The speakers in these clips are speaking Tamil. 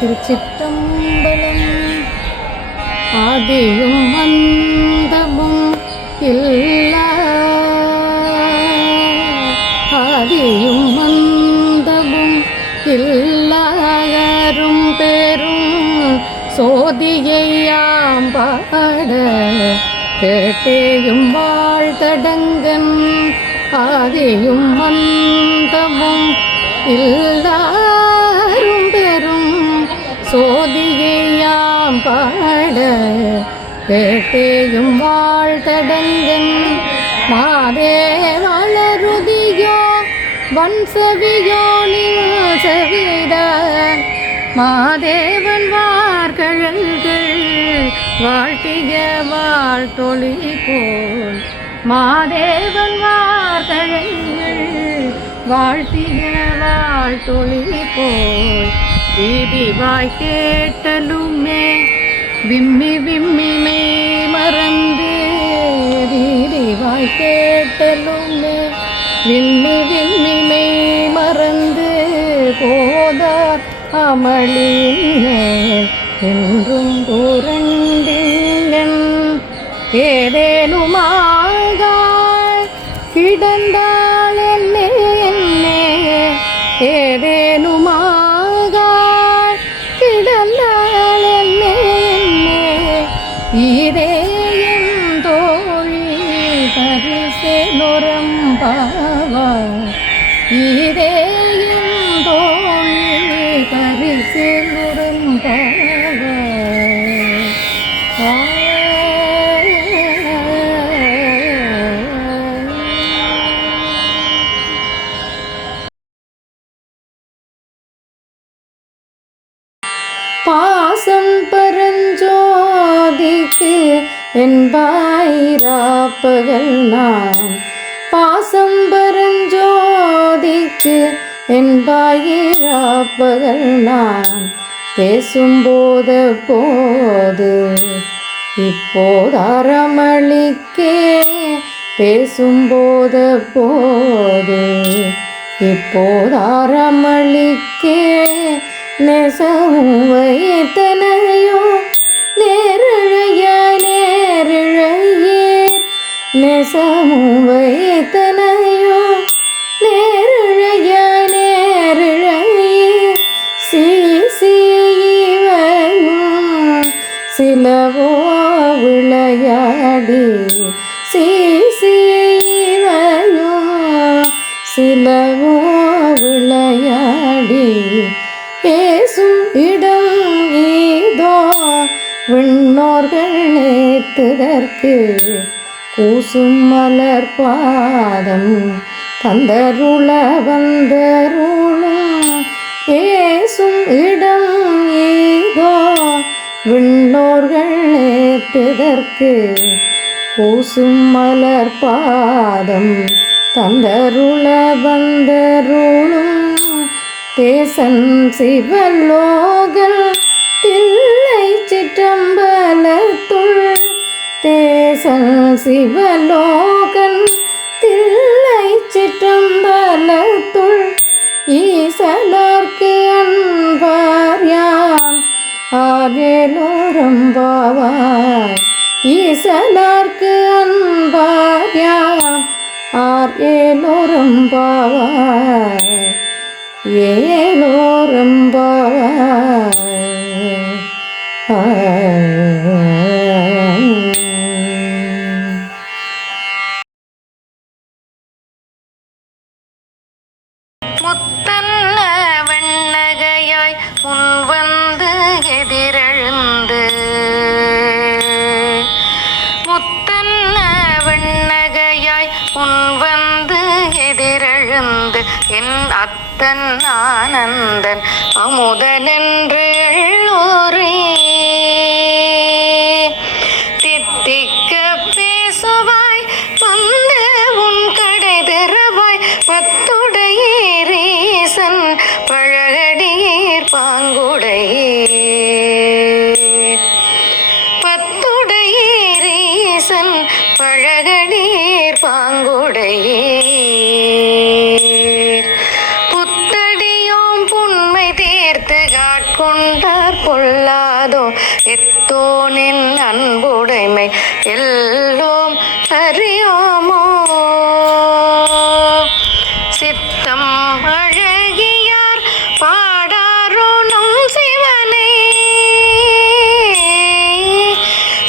திருச்சிற்றம்பலம். ஆதியும் அந்தமும் இல்லா, ஆதியும் அந்தமும் இல்லாரும் பெரும் சோதியையாம் பாட கேட்டேயும் வாழ்தடங்கன். ஆதியும் அந்தமும் இல்லாரும் பெரும் சோதியையாம் பாட கேட்டேயும் வாழ்தடங்கன். மாதே வளருதியோ வன்சவியோ நில் மாதேவன் வார்கழல்கள் வாழ்த்திய வாழ்த்தொழி போல். மாதேவன் வார்கழல்கள் வாழ்த்திய வாழ்த்தொழி போல். வீதிவாய் கேட்டலுமே விம்மி விம்மி மெய் மறந்து. வீதிவாய் கேட்டலுமே விம்மி விம்மி மெய் மறந்து போதார் அமளின் என்றும் புரண்டிங்கன். ஏதேனுமாகாள் கிடந்தாள் என்னே என்னே, ஏதேனுமாகாள் கிடந்தாள் என்னே என்னே. இதே என் தோழி பரிசே நொரம்பாவா, இதே என் தோழி பரிசே நொரம்பாவா. பாசம் பரஞ்சோதிக்கு என்பாயிராப்பகல் நாம். பாசம் பரஞ்சோதிக்கு என்பாயிராப்பகல் நாம். பேசும்போது போது இப்போதாரமளிக்கே. பேசும்போது போது இப்போதாரமளிக்கே. நெசவும் வைத்தனையோ நேரிழைய நேரிழையீர். நெசவும் வைத்தனையோ நேரிழைய நேரிழையீர். சீசீவனும் சிலவோ விளையாடி. சீசீவனும் சிலவோ விளையாடி. பேசும் இடம் ஏதோ விண்ணோர்கள் ஏத்துதற்கு. கூசும் மலர் பாதம் தந்தருள வந்தருளும். ஏசும் இடம் ஏதோ விண்ணோர்கள் ஏத்துதற்கு. கூசும் மலர் பாதம் தந்தருள வந்தருளும். தேசன் சிவலோகல் தில்லை சிற்றம்பலத்துள். தேசன் சிவலோகன் தில்லை சிற்றம்பலத்துள். ஈசனார்க்கு அன்பார் யாம் ஆர்ஏலோரம்பாவாய். ஈசனார்க்கு அன்பார் யாம் ஆர்ஏலோரம்பாவாய். ஏலோரம்பாவாய். முத்தன்ன வெண்ணகையாய் முன் வந்து எதிரெழுந்து. முத்தன்ன வெண்ணகையாய் முன் வந்து எதிரெழுந்து. என் அத்தன் ஆனந்தன் அமுதனென்று எல்லோரே. தித்திக்க பேசுவாய் வந்து உன் கடை திறவாய். பத்துடையீரீசன் பழகடியீர் பாங்குடையீர். பத்துடையீரீசன் பழகடியீர் பாங்குடையீர். புத்தடியோம் புன்மை தீர்த்து காட்கொண்ட தோனின் அன்புடைமை எல்லோம் அறியோமோ. சித்தம் அழகியார் பாடாரோ நம் சிவனை,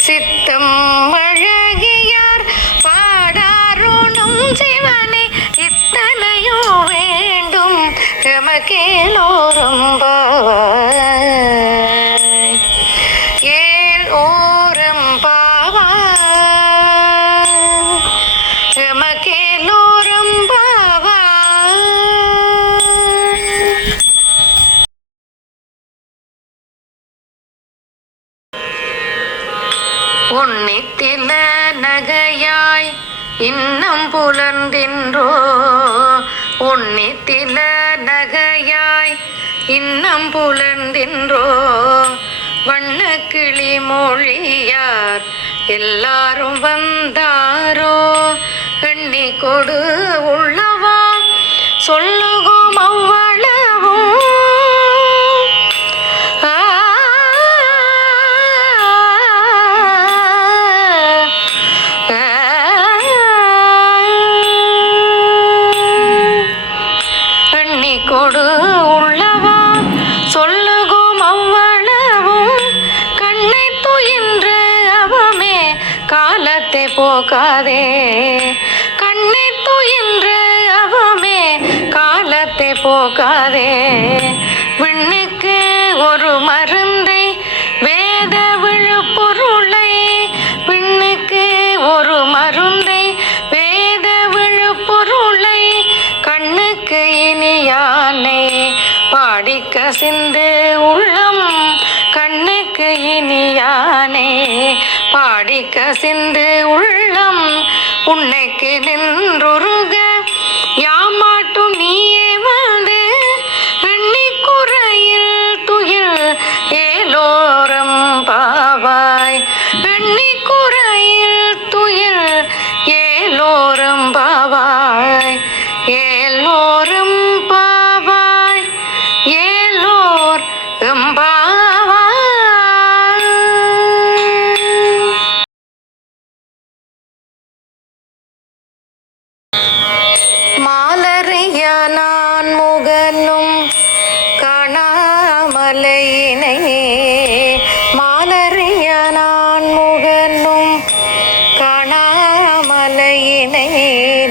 சித்தம் அழகியார் பாடாரோ நம் சிவனை, இத்தனையோ வேண்டும் எமக்கேலோரம்பாவாய். ஏல் ஓரம்பாவாய் எமக்கேலோரம்பாவாய். உன்னித்தில நகையாய் இன்னம் புலர்ந்தின்றோ, உன்னித்தில நகையாய் இன்னம் புலர்ந்தின்றோ. வண்ணக்கிளி மொழியார் எல்லாரும் வந்தாரோ, எண்ணி கொடு உள்ளவா சொல்லுகும் அவ்வளவும். எண்ணி கொடு உள்ளவா சொல்லுகும் அவ்வளவும். கண்ணை துயின்று அவமே காலத்தை போக்காதே, கண்ணை துயின்று அவமே காலத்தை போக்காதே. விண்ணுக்கு ஒரு மருந்தை வேத விழுப்பொருளை, விண்ணுக்கு ஒரு மருந்தை வேத விழுப்பொருளை, கண்ணுக்கு இனியானை பாடிக்க சிந்து உள்ளம், கண்ணுக்கு இனியானே பாடிக்க சிந்து உள்ளம். உன்னைக்கு நின்றுருக யாமாட்டும் நீயே வந்து, எண்ணி குறையில் துயில் ஏலோரம்பாவாய், எண்ணி குறையில் துயில் ஏலோரம்பாவாய். ஏலோரம்பாவாய் ஏலோர் எம்பாவாய். மாலறிய நான் முகனும் காணாமலையினை, மாலறிய நான் முகனும் காணாமலையினை,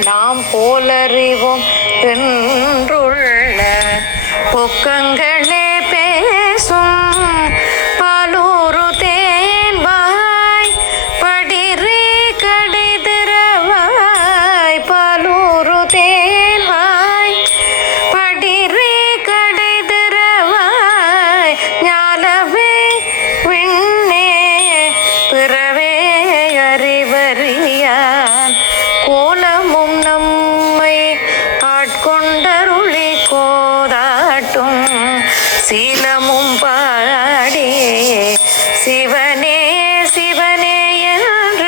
நாம் போலறிவோம் என்றுள்ள பொக்கங்களே பேசும் பாலூரு தேன்வாய், படிரே கடை திறவாய் பாலூரு தேன்வாய், படிரே கடை திறவாய். ஞாலவே விண்ணே பிறவே அறிவறியான், கோலமும் நம்மை ஆட்கொண்டருளி கோதாட்டும், சீலமும் பாடி சிவனே சிவனே என்ற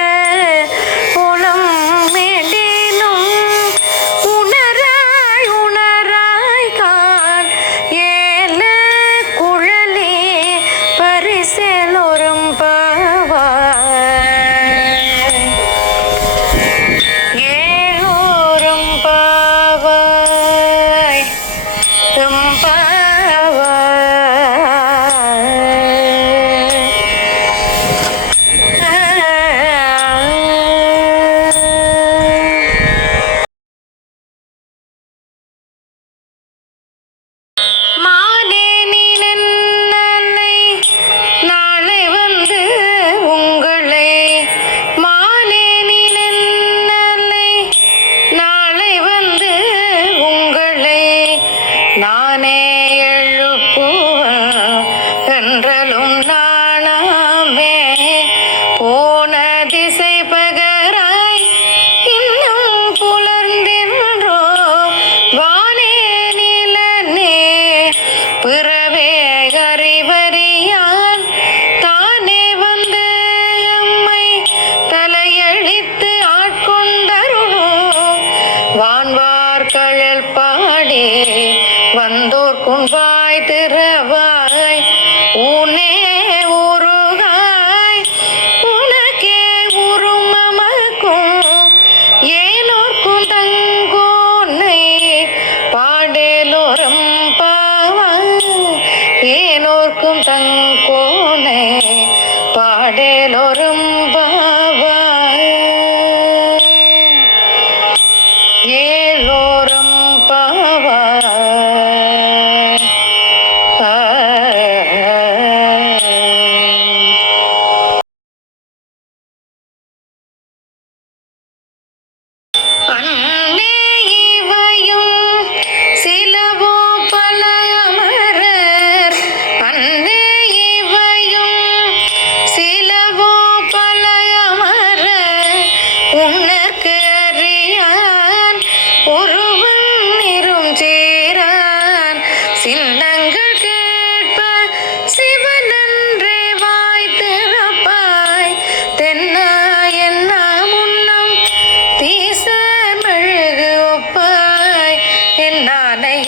புலம் மேண்டினும், உணராய் உணராய் கான் ஏல குழலி பரிசேலோரம்பாவாய். ஏலோரம்பாவாய் மானே நீலன்னை நாளை வந்து உங்களை, மானே நீலன்னை நாளை வந்து உங்களை, நானே எழுப்புவேன் என்றலும் நாணாமே. போன திசை பகராய் இன்னும் புலர்ந்தின்றோ, வானே நிலனே பிறவே அறிவறியான், தானே வந்து எம்மை தலையழித்து ஆட்கொண்டருளும். வான்வார் கழல் பாடி வந்தோர்க்கும் வாய் திறவாய், ஊனே உருகாய்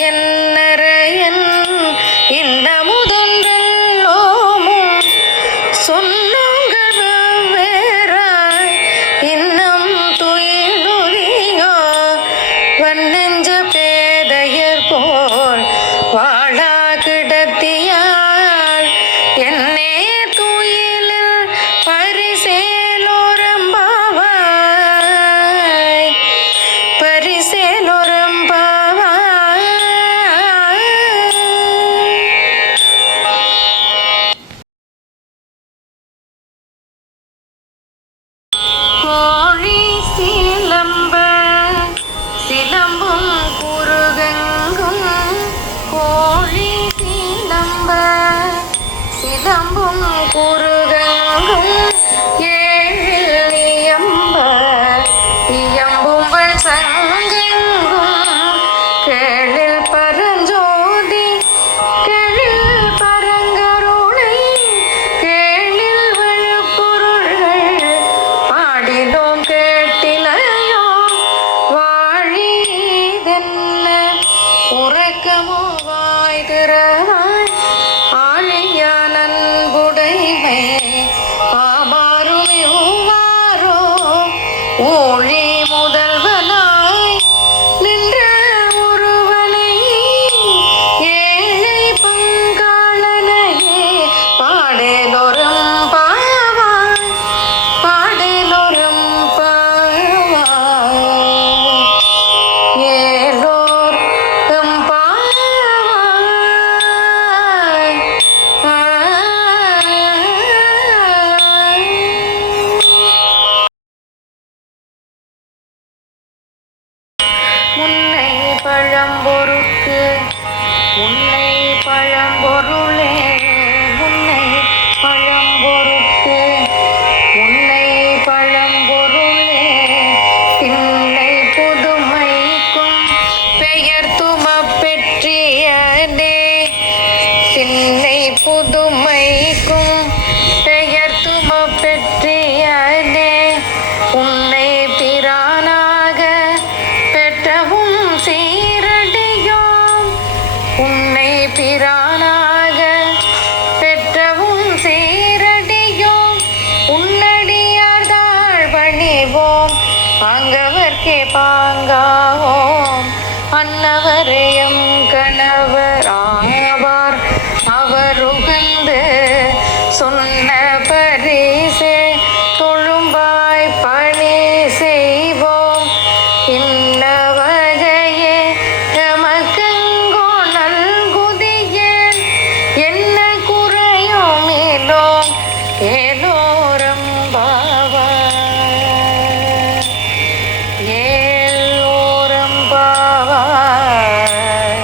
என்னறையன் இன்னமுதொன்றல்லோமும் சொன்னோங்கள் வெவ்வேறாய் இன்னம் துயிலுரியோ வன்னெஞ்ச பேதையர் போல் வாழா கிடத்தியால் என்னே துயிலில் பரிசேலோரம்பாவாய் பரிசேலோரம்பாவாய். கோழி சிலம்ப சிலம்பும் குருகங்கும் கோழி சிலம்ப சிலம்பும் குருகங்கும் ஏழில் இயம்ப இயம்பும்பல் சங்கெங்கும் கேளில் பரஞ்சோதி கேளில் பரங்கருணை கேளில் வழுப்பொருள்கள் பாடினோம் கேட்டிலையோ வாழிதென்ன உறக்கமோ வாய் திறவாய் ஆழியான் அன்புடைமை ஆமாறும் இவ்வாறோ ஊழி முதல்வனாய் நின்ற ஒருவனை ஏழை பங்காளனையே பாடலோரம் பாவாய் பாடலோரம் பாவாய் ஏலோர் முன்னை பழம்பொருட்கு முன்னை பழம்பொருளே முன்னை பழம்பொருட்கு முன்னை பழம்பொருளே பின்னை புதுமைக்கும் பெயர் துமப் பெற்றியனே பின்னை புதுமைக்கும் பெயர் துமப் பெற்றியனே உன்னை பிரானாக பெற்றவும் சீரடியோம் உன்னை பிரானாக பெற்றவும் சீரடியோம் உன்னடியார் தாழ் பணிவோம் அங்கவர்க்கே பாங்காவோம் அன்னவரையும் கணவர் ஆவார் அவர் உகந்து சொன்ன பரிசே தொழும்பாய் பணி செய்வோம் இன்ன வகையே எமக்கெங்கோ நல்குதியேன் என்ன குறையும் இலோம் ஏலோரம் பாவாய் ஏலோரம் பாவாய்.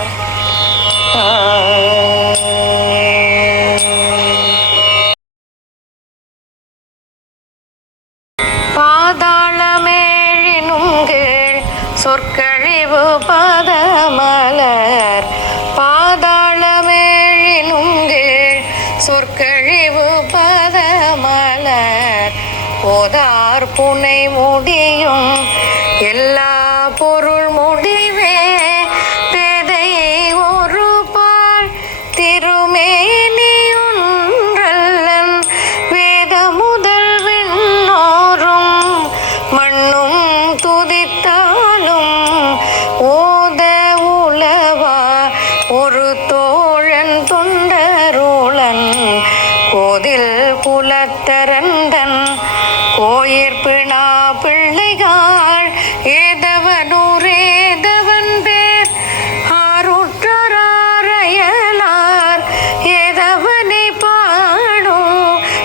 பாதாளமேழினும் கீழ் சொற்கழிவு பதமலர் பாதாளமேழினும் கீழ் சொற்கழிவு பதமலர் போதார் புனை முடியும் எல்லா பொருள் முடிவே பேதை ஒரு பால் திருமேனியொன்றல்லன் வேத முதல் விண்ணோரும் மண்ணும் துதித்தாலும் ஓத உளவா ஒரு தோழன் தொண்டருளன் கோதில் குலத்தரந்தன் கோயிற்பிணா பிள்ளைகாள் ஏதவனூரேதவன் பேர் ஆருற்றராரையலார் ஏதவனை பாடும்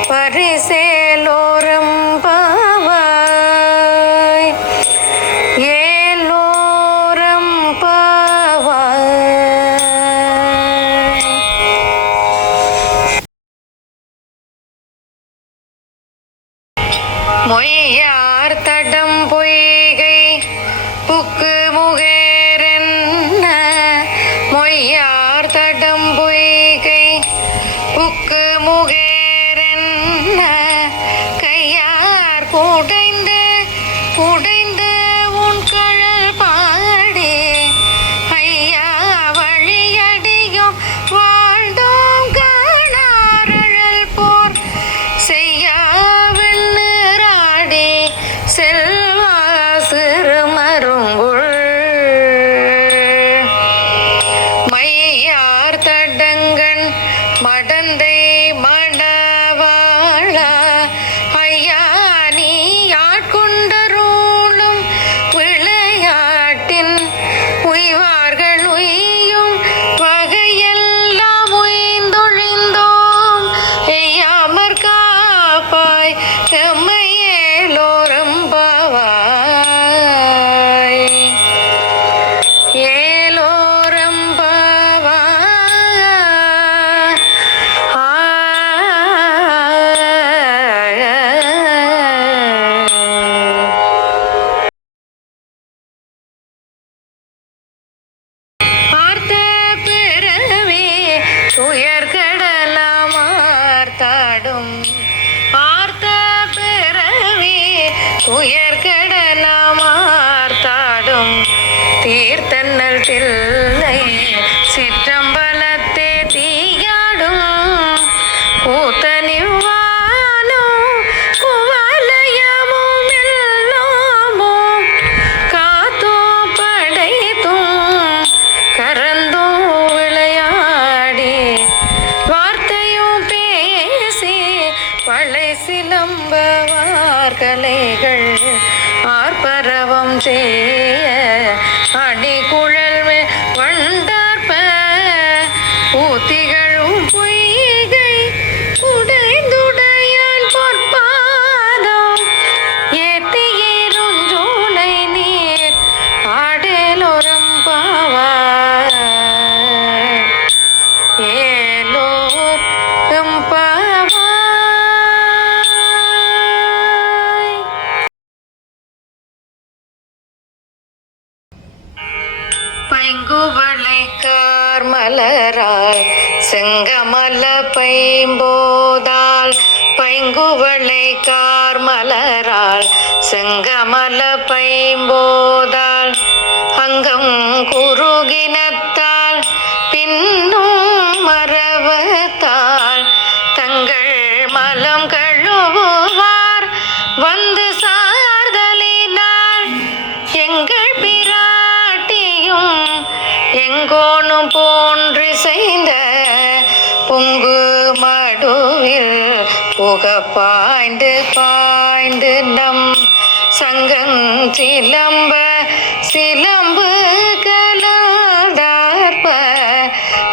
பரிசேலோரம் பாவாய் ஏலோரம் பாவாய். செய்ய அடிக்குழல் வண்டார்ப்ப ஊத்திகளும் பொய்கை உடைந்துடையான் பொற்பாதம் ஏத்தியேருஞ்சோலை நீர் ஆடலோரம் பாவாய் ஏலோரும் பாவாய். பைங்குவளைக்கார் மலராய் செங்கமல பைம்போதால் பைங்குவளைக்கார் மலரால் செங்கமல பைம்போதால் அங்கம் குறுகினத்தால் பின்னும் மரவத்தால் தங்கள் மலம் கழுவுவார் வந்து சார்தலினால் எங்கள் பிராட்டியும் எங்கோனும் போன்று செய்த பொங்கு மடுவில் புக பாய்ந்து பாய்ந்து நம் சங்கம் சிலம்ப சிலம்பு கலந்தார்ப்ப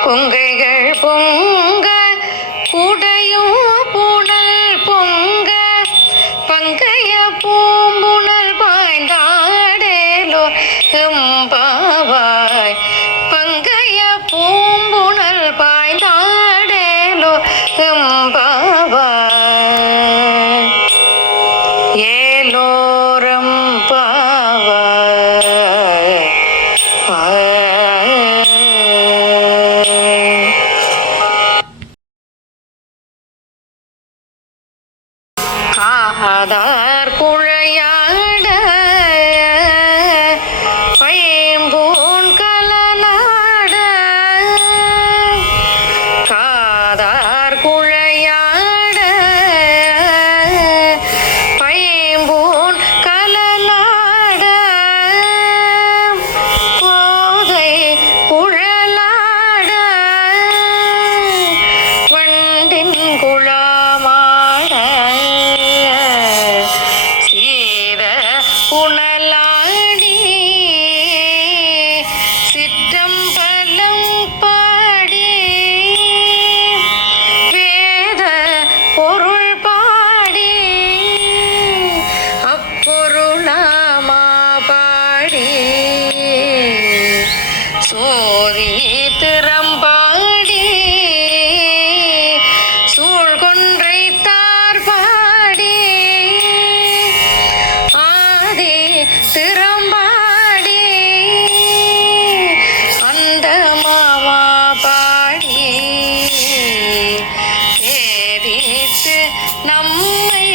கொங்கைகள் பொங்க குடையும் புனல் பொங்க பங்கைய பூம்புணல் பாய்ந்தாடேலோ எம்பாவாய் பங்கைய பூம்புணல் பாய்ந்தாடேலோ எம்பாவாய் ஏலோரம் பாவாய். காதார் குழையாட பைம்பூன் கலலாட காதார் குழையாட பைம்பூன் கலலாட கோதை குழலாட வண்டின் குழாமாட சீர புனலாடி சிற்றம்பலம் பாடி வேத பொருள் பாடி அப்பொருளாமா பாடி சோதி திறம்பாடி சூழ்கொன்றை தார் பாடி ஆதி திறம்பாடி அந்த மாமா பாடி வேதித்து நம்மை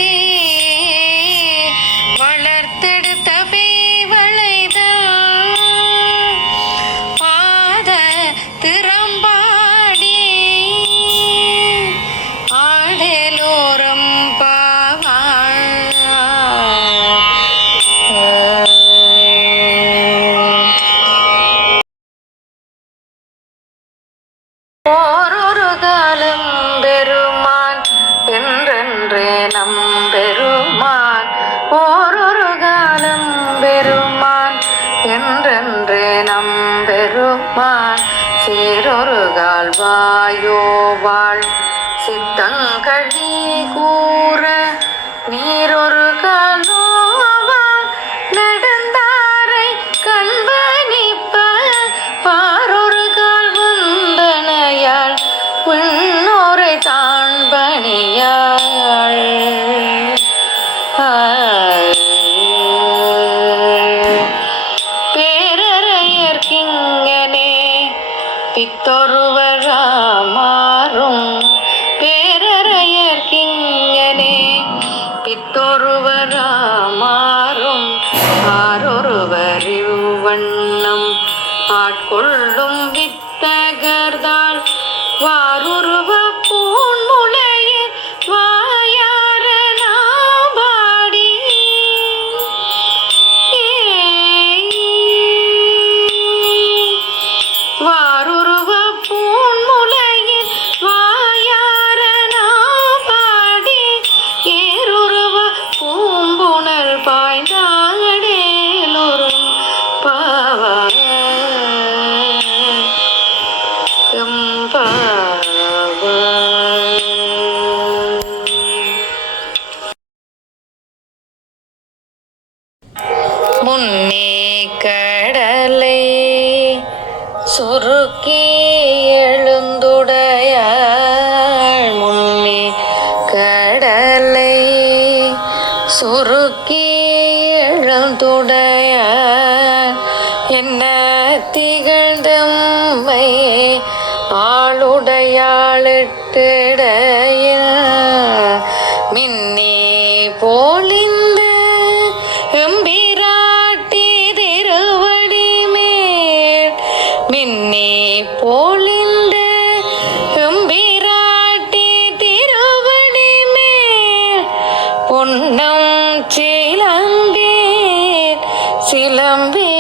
வளர்த்தெடுத்த பேவளைதான் பாத திறம்பாடி ஆடலோரம் பாவாய். ஓரொரு காலம் பெருமான் என்றென்றே நம் பெருமான் ஓரொரு காலம் பெருமான் என்றென்றே நம் பெருமான் சீரொரு கால் வாயோவாள் சித்தங்களி கூற நீரொரு காலோவாள் நடந்தாரை கண்பனிப்ப பாரொரு கால் வந்தனையாள் உன்னோரை தாண்பணியாள் பேரறையர்க்கிங்கனே பித்தொருவராமாறும் பேரறையர்க்கிங்கனே பித்தொருவராமாறும் ஆரொருவரிவண்ணம் ஆட்கொள்ளும் வித்தகர்தாள் வாருருவ பூன்முலைய வாயார நாபாடி வாருருவ பூன்முலைய ஆளுடையாளிட்டிடையில் மின்னே போலிந்த எம்பிராட்டி திருவடி மேல் மின்னே போலிந்த எம்பிராட்டி திருவடி மேல் பொன்னம் சிலம்பே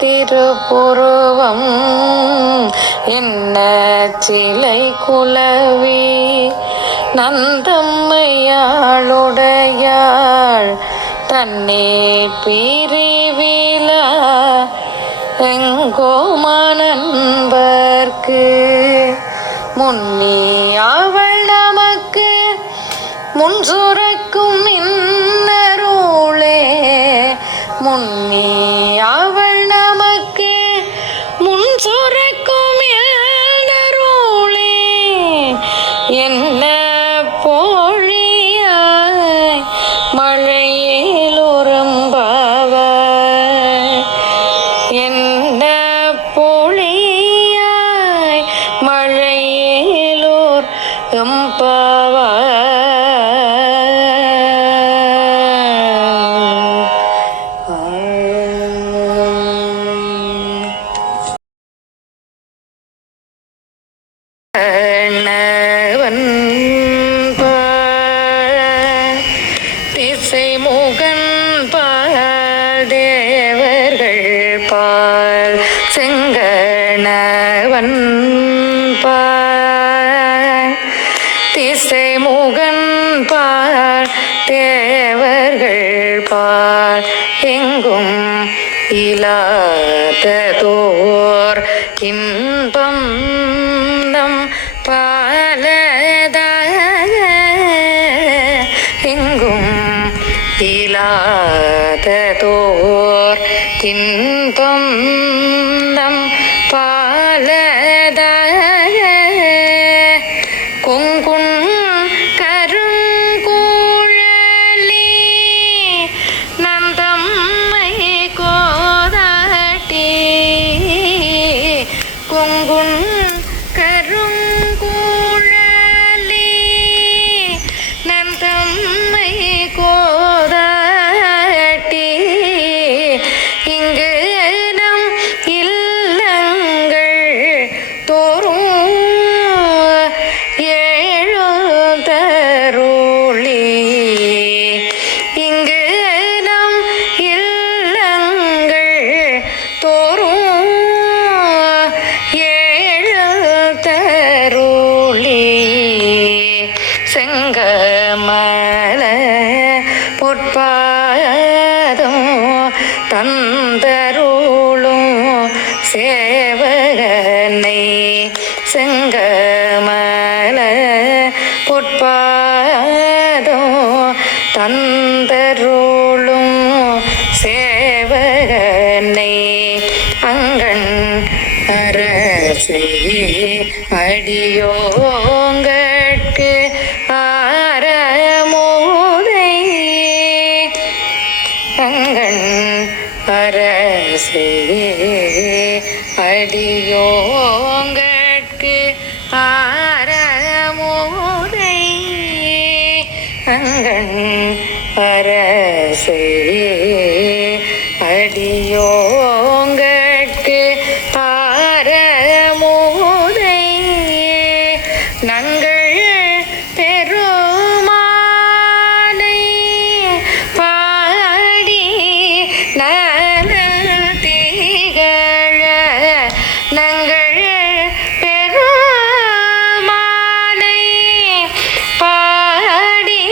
திருப்புருவம் என்ன சிலை குலவி நந்தம்மையாளுடையாள் தன்னே பிரிவில எங்கோமனன்பர்க்கு முன்னே அவள் நமக்கு முன் சுரக்கும் இன்னருளே முன்னே அவள் நமக்கு முன் சுரக்கும் இன்னருளே என்ன போழியாய் மழையிலுறம்பவாய் என்ன பொழியாய் மழையிலோர் எம்பவாய் திசை முகன் பால் தேவர்கள் பால் செங்கணவன் பால் திசை முகன் பால் தேவர்கள் பால் எங்கும் இலாததோர் இன்பம் நம் பாலதாக எங்கும் இலாததோர் இன்பம் நம் பாலதாக கொங்குன் கருங்கூழலி நந்தம்மை கோதாட்டி கொங்குன் கருங்கூழலி நந்தம்மை கோதாட்டி இங்கு நம் இல்லங்கள் தோறும் ஏழுதருளி இங்கு நம் இல்லங்கள் தோறும் ஏழுதருளி செங்கமல பொற்பாதம் தந்தருளும் சேவகனை செங்கமல பொற்பாதம் தந்தருளும் சேவகனை அங்கண் அரசே அடியோங்கட்கு ஆரமோதை அங்கண் அரசே அடியோங்கட்கு ஆரமோதை அங்கண் அரசே அடியோங்கட்கு ஆரமோதை நங்கள் பெருமானை பாடி நலல் திகழ நங்கள் பெருமானை பாடி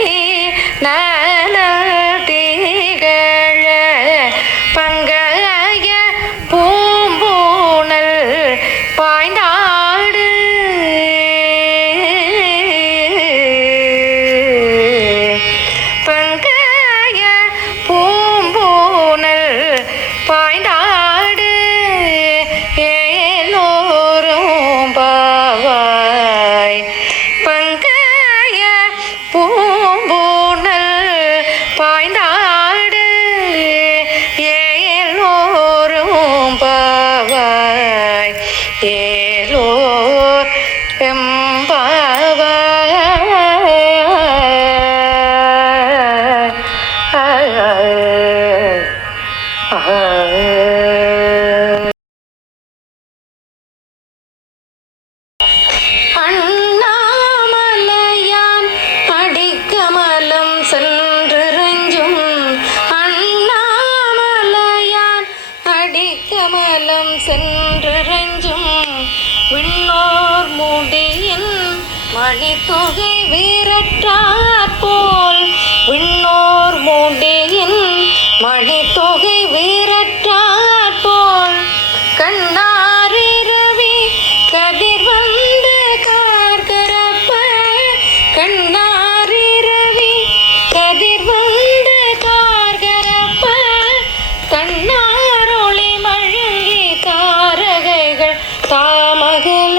நலல் திகழ பங்காய பூம்பூணல் பாய்ந்தாடு எம்பாவாய். அண்ணாமலையான் அடிக்கமலம் சென்றிரஞ்சும் அண்ணாமலையான் அடிக்கமலம் சென்றிரஞ்சும் விண்ணோர் முடியின் மணித்தொகை வீரற்றாற் போல் விண்ணோர் முடியின் மணித்தொகை வீரற்றாற் போல் கண்ணாரிரவி கதிர் வந்து கார்கரப்ப கண்ணாரிரவி கதிர் வந்து கார்கரப்ப தன்னாரொளி மழுங்கி தாரகைகள் தாமகல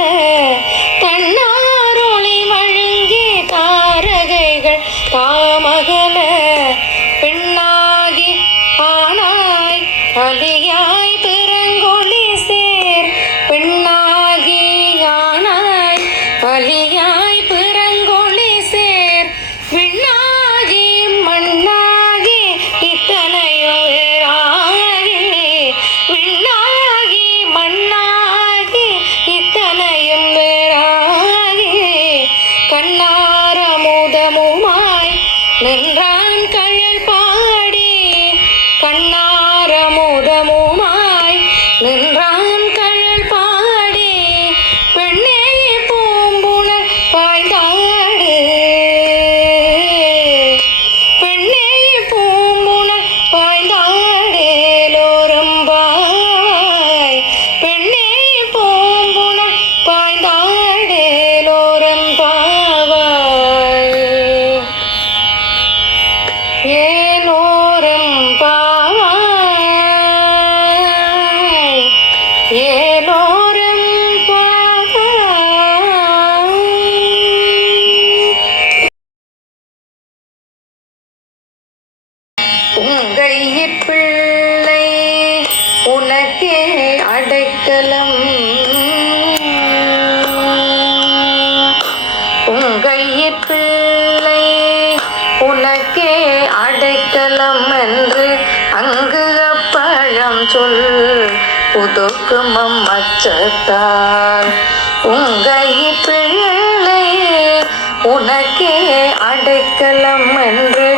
தன்னாரொளி மழுங்கி தாரகைகள் தாமகல பெண்ணாகி ஆனாய் அலியாய் பெருங்கொழி சேர் பெண்ணாகி ஆனாய் அலியாய் பெருங்கொழி சேர் விண்ணாகி மண்ணாகி இத்தனையும் வேறாகி விண்ணாகி மண்ணாகி இத்தனையும் வேறாகி கண்ணார முதமுமாய் நின்றான் கழல் பாடி கண்ணார முதமுமாய் நின்றான் கழல் பாடி பெண்ணே பூம்புணர் பாய்ந்தாடு பெண்ணே பூம்புணர் பாய்ந்தாடேலோரம்பாய் பெண்ணே பூம்புணர் பாய்ந்தாடேலோரம்பாவாய் ஏலோரம்பாவாய் ஏலோரம்பாவாய் உங்கையிற் பிள்ளை உனக்கே அடைக்கலம் உங்கையிற் பிள்ளை உனக்கே அடைக்கலம் என்று அங்கு அப்பழம் சொல் புதுக்குமம் அச்சத்தால் உங்கையிற் பிள்ளை உனக்கே அடைக்கலம் என்று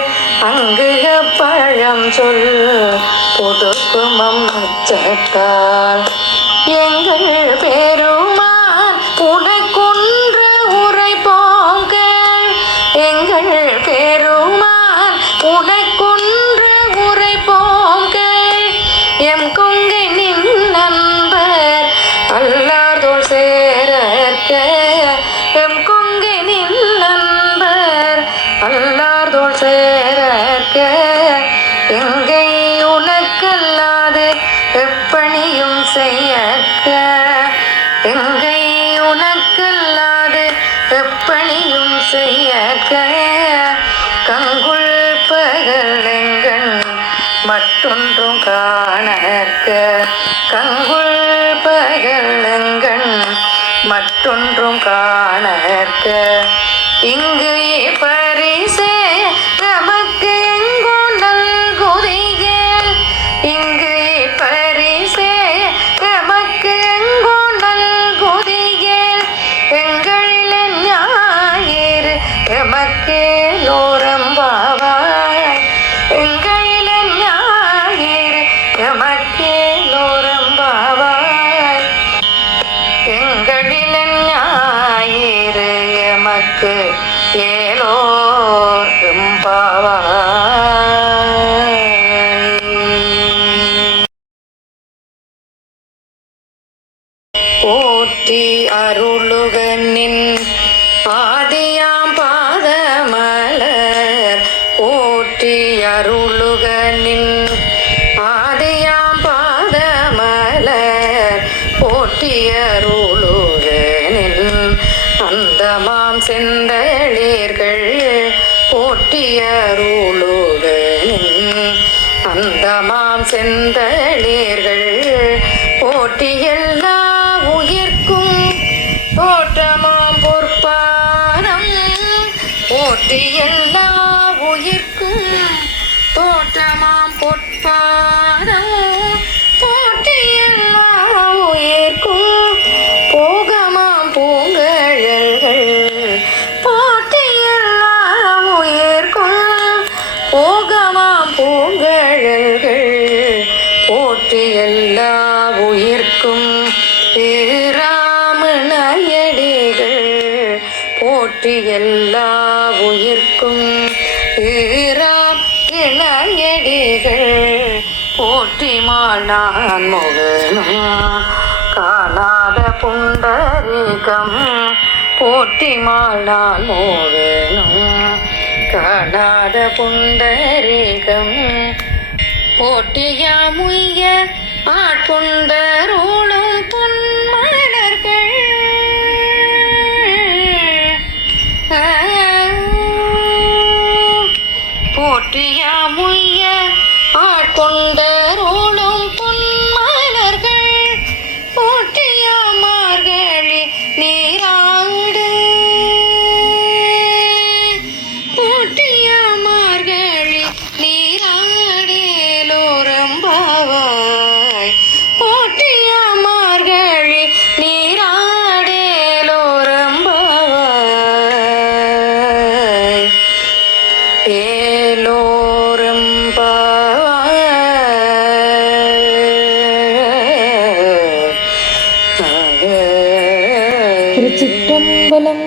அங்கு அப்பழம் சொல் புதுக்குமம் அச்சத்தால் எங்கள் பெருமான் உனக்கொன்று உரை போங்கள் எங்கள் பெருமான் உனக்கொன்று உரை போங்கள் எம் கொங்கை நின் நண்பர் அல்லாதோள் சேரற்க எம் கொங்கை நின் நண்பர் அல்லாதோள் சேரற்க எங்கை உனக்கல்லாது எப்பணியும் செய்யற்க எங்கை உனக்கல்லாது எப்பணியும் செய்யற்க கங்குள் பகலெங்கண் மற்றொன்றும் காணற்க கங்குள் பகலெங்கண் மற்றொன்றும் காணற்க இங்கு பரிசே நமக்கு எங்கோ நல்குதிகள் இங்கு பரிசே நமக்கு எங்கோ நல்குதிகள் எங்களில் ஞாயிறு எமக்கேலோரம்பாவாய் எங்களில் ஞாயிறு எமக்கேலோரம்பாவாய் எங்களில் ஞாயிறு எமக்கு ஏலோரம்பாவாய் போற்றி அருளுகனின் ஆதியாம் பாதமலர் போற்றி அருளுகனின் ஆதியாம் பாதமலர் போற்றி அருளுகனின் அந்தமாம் செந்தளிர்கள் போற்றி அருளுகனின் அந்தமாம் செந்தளிர்கள் போற்றி எல்லா உயிர்க்கும் தோற்றமாம் போற்றி எல்லா உயிர்க்கும் தோற்றமாம் பொற்பாதம் போற்றி எல்லா உயிர்க்கும் போகமாம் பூங்கழல்கள் போற்றி எல்லா உயிர்க்கும் போகமாம் பூங்கழல்கள் போற்றி எல்லா உயிர்க்கும் ராமணயடிகள் போற்றி எல்லா உயிர்க்கும் ராம் இளையடிகள் போற்றி மாளான் முகனும் காணாத புண்டரீகம் போற்றி மாளான் முகனும் காணாத புண்டரீகம் போற்றியாமுய்ய ஆட்கொண்டருளும் பொன்மலர்கள் போற்றியாமுய்ய ஆட்கொண்டருளும் பொன்மலர்கள் போற்றியாமார்கழி நீராடு போற்றியாமார்கழி நீராடேலோரம்பாவாய் போற்றியாமார்கழி நீராடேலோரம்பாவாய் திருச்சிற்றம்பலம்.